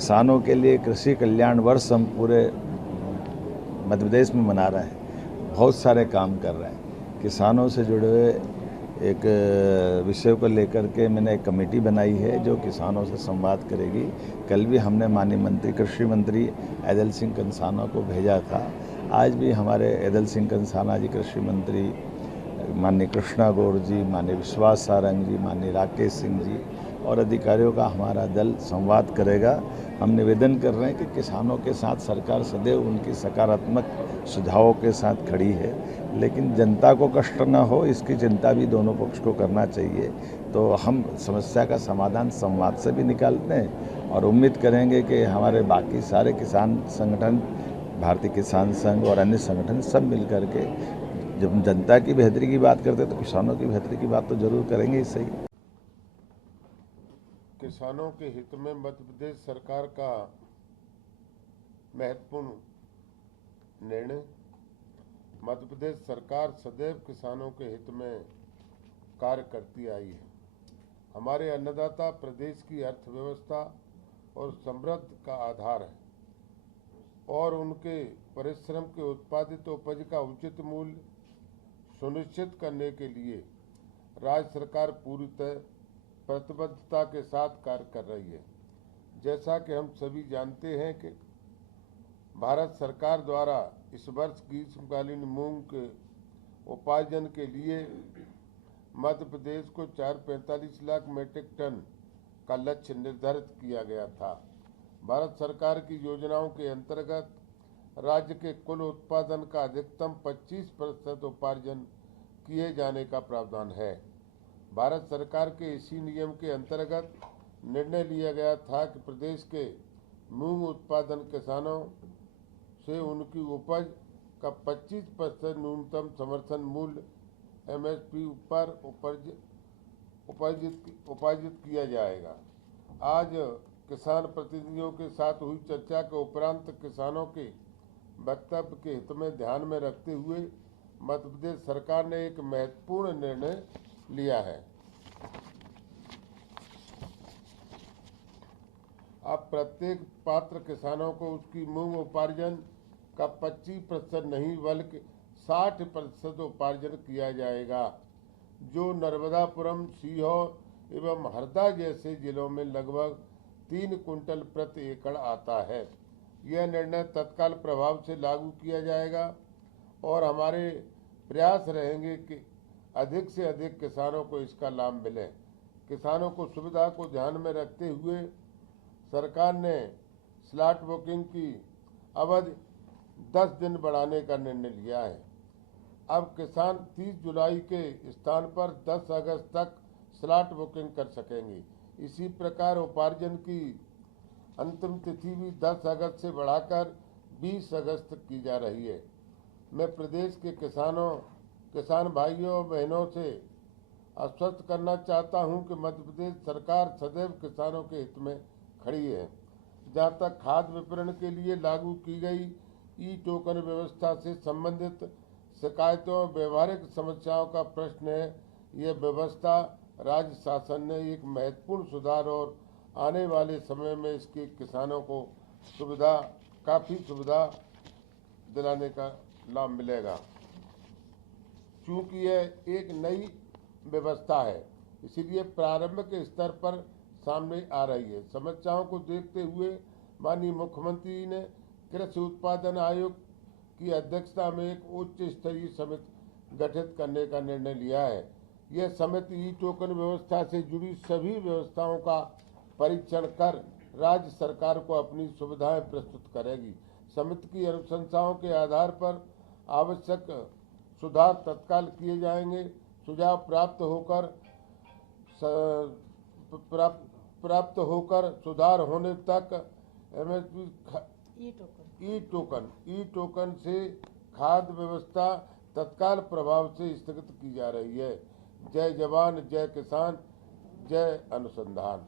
किसानों के लिए कृषि कल्याण वर्ष हम पूरे मध्य प्रदेश में मना रहे हैं। बहुत सारे काम कर रहे हैं। किसानों से जुड़े हुए एक विषय को लेकर के मैंने एक कमेटी बनाई है जो किसानों से संवाद करेगी। कल भी हमने माननीय मंत्री कृषि मंत्री ऐदल सिंह कंसाना को भेजा था। आज भी हमारे ऐदल सिंह कंसाना जी, कृषि मंत्री माननीय कृष्णा गौर जी, माननीय विश्वास सारंग जी, माननीय राकेश सिंह जी और अधिकारियों का हमारा दल संवाद करेगा। हम निवेदन कर रहे हैं कि किसानों के साथ सरकार सदैव उनकी सकारात्मक सुझावों के साथ खड़ी है, लेकिन जनता को कष्ट न हो इसकी चिंता भी दोनों पक्ष को करना चाहिए। तो हम समस्या का समाधान संवाद से भी निकालते हैं और उम्मीद करेंगे कि हमारे बाकी सारे किसान संगठन, भारतीय किसान संघ और अन्य संगठन सब मिलकर के जब जनता की बेहतरी की बात करते हैं तो किसानों की बेहतरी की बात तो जरूर करेंगे। इससे किसानों के हित में मध्य प्रदेश सरकार का महत्वपूर्ण निर्णय। मध्य प्रदेश सरकार सदैव किसानों के हित में कार्य करती आई है। हमारे अन्नदाता प्रदेश की अर्थव्यवस्था और समृद्धि का आधार है और उनके परिश्रम के उत्पादित उपज का उचित मूल्य सुनिश्चित करने के लिए राज्य सरकार पूरी प्रतिबद्धता के साथ कार्य कर रही है। जैसा कि हम सभी जानते हैं कि भारत सरकार द्वारा इस वर्ष ग्रीष्मकालीन मूंग के उपार्जन के लिए मध्य प्रदेश को 445 लाख मीट्रिक टन का लक्ष्य निर्धारित किया गया था। भारत सरकार की योजनाओं के अंतर्गत राज्य के कुल उत्पादन का अधिकतम 25% उपार्जन किए जाने का प्रावधान है। भारत सरकार के इसी नियम के अंतर्गत निर्णय लिया गया था कि प्रदेश के मूंग उत्पादन किसानों से उनकी उपज का 25% न्यूनतम समर्थन मूल्य MSP पर उपार्जित किया जाएगा। आज किसान प्रतिनिधियों के साथ हुई चर्चा के उपरांत किसानों के वक्तव्य के हित में ध्यान में रखते हुए मध्य प्रदेश सरकार ने एक महत्वपूर्ण निर्णय लिया है। अब प्रत्येक पात्र किसानों को उसकी मूंग उपार्जन का 25% नहीं बल्कि 60% उपार्जन किया जाएगा, जो नर्मदापुरम, सीहोर एवं हरदा जैसे जिलों में लगभग 3 कुंटल प्रति एकड़ आता है। यह निर्णय तत्काल प्रभाव से लागू किया जाएगा और हमारे प्रयास रहेंगे कि अधिक से अधिक किसानों को इसका लाभ मिले। किसानों को सुविधा को ध्यान में रखते हुए सरकार ने स्लॉट बुकिंग की अवधि 10 दिन बढ़ाने का निर्णय लिया है। अब किसान 30 जुलाई के स्थान पर 10 अगस्त तक स्लॉट बुकिंग कर सकेंगे। इसी प्रकार उपार्जन की अंतिम तिथि भी 10 अगस्त से बढ़ाकर 20 अगस्त तक की जा रही है। मैं प्रदेश के किसान भाइयों और बहनों से आश्वस्त करना चाहता हूं कि मध्य प्रदेश सरकार सदैव किसानों के हित में खड़ी है। जहां तक खाद्य विपणन के लिए लागू की गई ई-टोकन व्यवस्था से संबंधित शिकायतों और व्यवहारिक समस्याओं का प्रश्न है, यह व्यवस्था राज्य शासन ने एक महत्वपूर्ण सुधार और आने वाले समय में इसके किसानों को काफ़ी सुविधा दिलाने का लाभ मिलेगा। चूँकि यह एक नई व्यवस्था है, इसलिए प्रारंभिक स्तर पर सामने आ रही है। समस्याओं को देखते हुए माननीय मुख्यमंत्री ने कृषि उत्पादन आयोग की अध्यक्षता में एक उच्च स्तरीय समिति गठित करने का निर्णय लिया है। यह समिति ई-टोकन व्यवस्था से जुड़ी सभी व्यवस्थाओं का परीक्षण कर राज्य सरकार को अपनी सुविधाएं प्रस्तुत करेगी। समिति की अनुशंसाओं के आधार पर आवश्यक सुधार तत्काल किए जाएंगे। सुझाव प्राप्त होकर सुधार होने तक MSP ई टोकन से खाद्य व्यवस्था तत्काल प्रभाव से स्थगित की जा रही है। जय जवान, जय किसान, जय अनुसंधान।